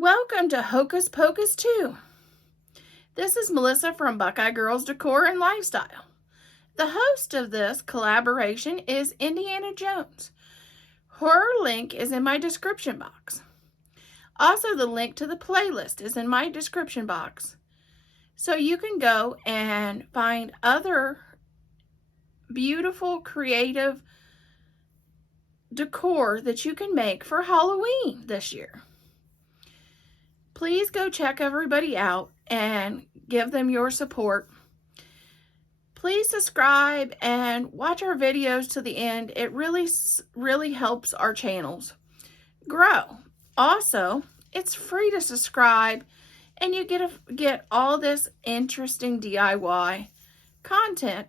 Welcome to Hocus Pocus 2. This is Melissa from Buckeye Girls Decor and Lifestyle. The host of this collaboration is Indiana Jones. Her link is in my description box. Also, the link to the playlist is in my description box. So you can go and find other beautiful, creative decor that you can make for Halloween this year. Please go check everybody out and give them your support. Please subscribe and watch our videos to the end. It really helps our channels grow. Also, it's free to subscribe and you get all this interesting DIY content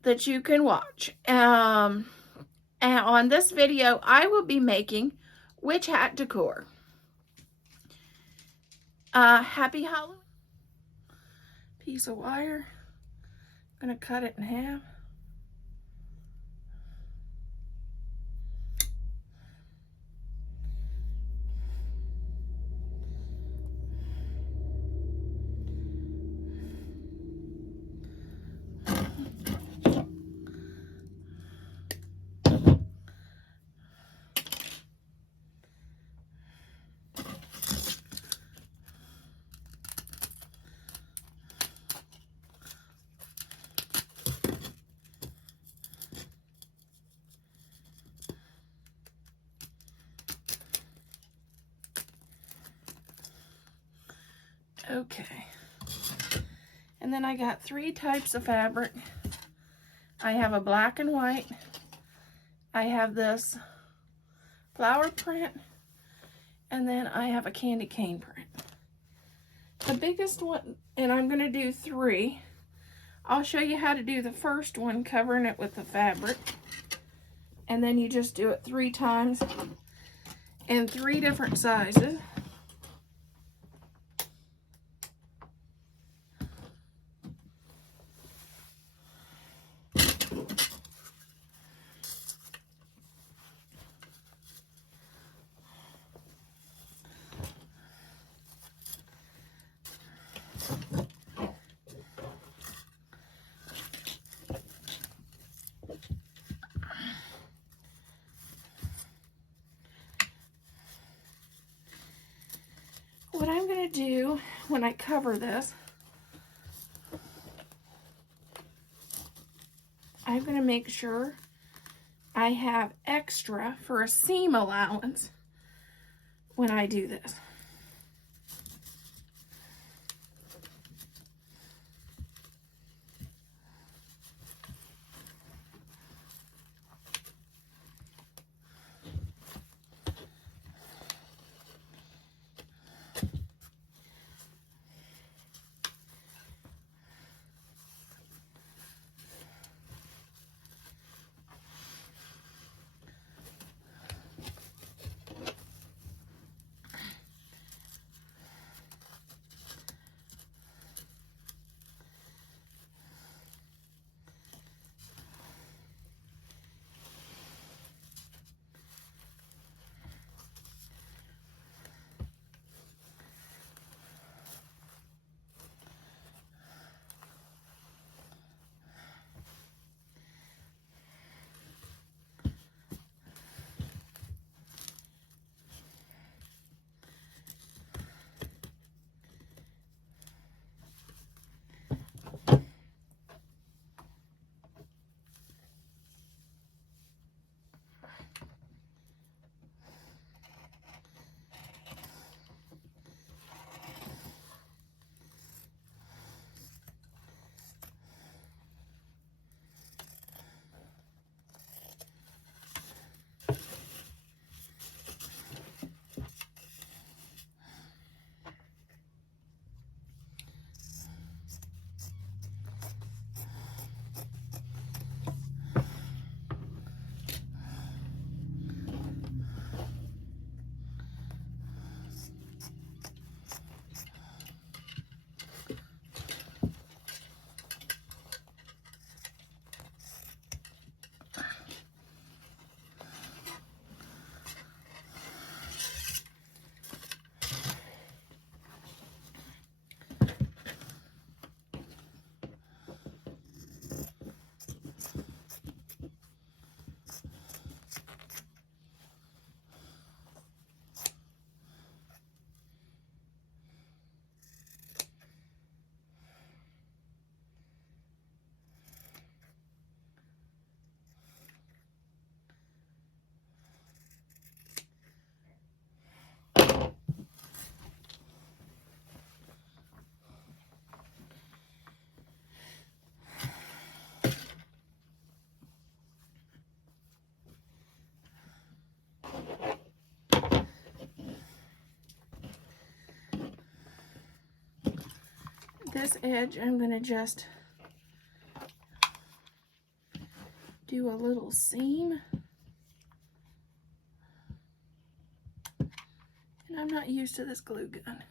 that you can watch. And on this video, I will be making witch hat decor. Happy Halloween. Piece of wire. I'm gonna cut it in half. Okay, and then I got 3 types of fabric. I have a black and white, I have this flower print, and then I have a candy cane print. The biggest one, and I'm going to do 3. I'll show you how to do the first one, covering it with the fabric, and then you just do it 3 times in 3 different sizes. What I'm going to do when I cover this, I'm going to make sure I have extra for a seam allowance when I do this. this edge, I'm going to just do a little seam. And I'm not used to this glue gun.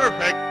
Perfect.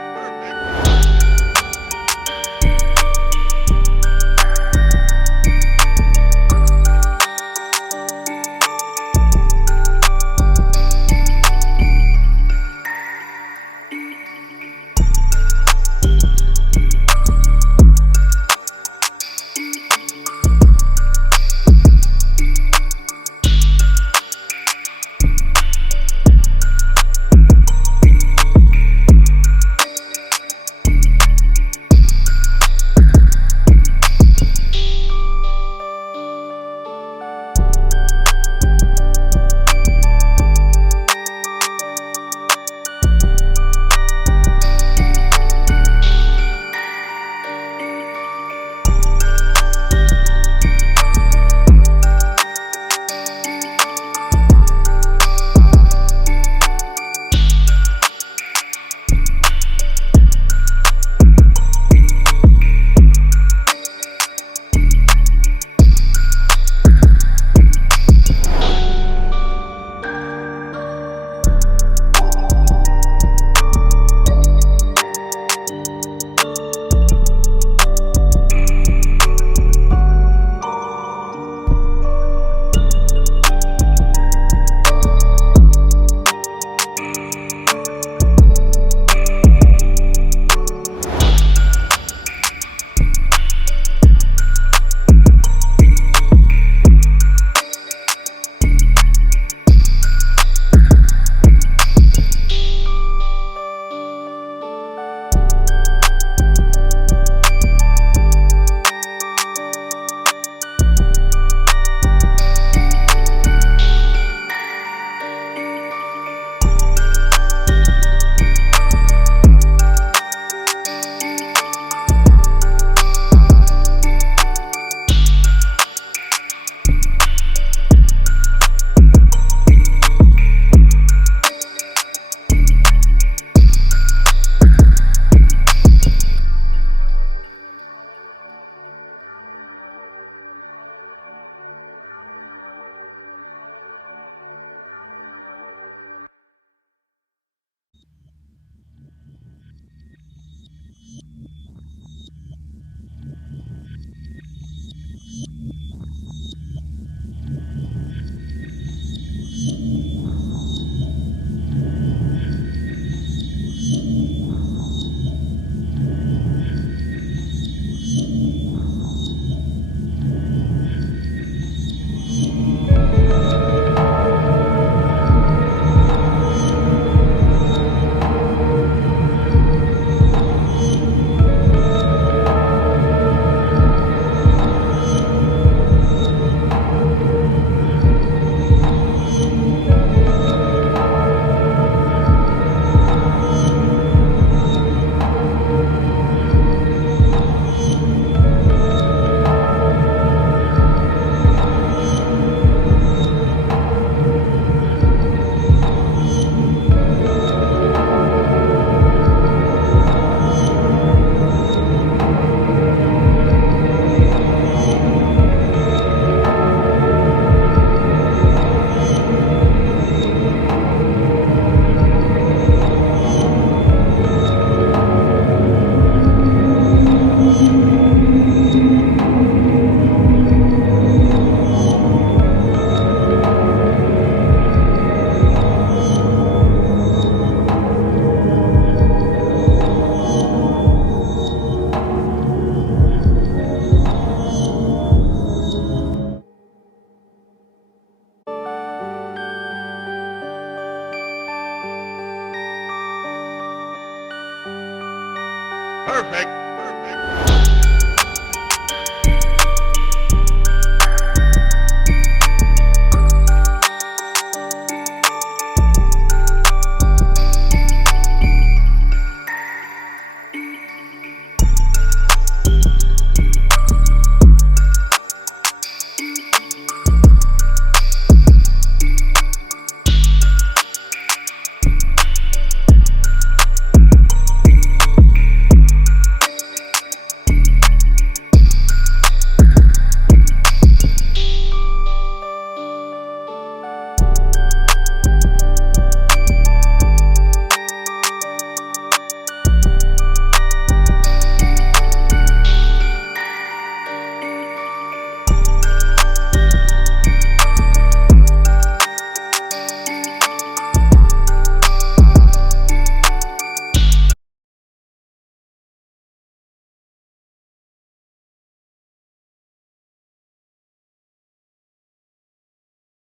Perfect.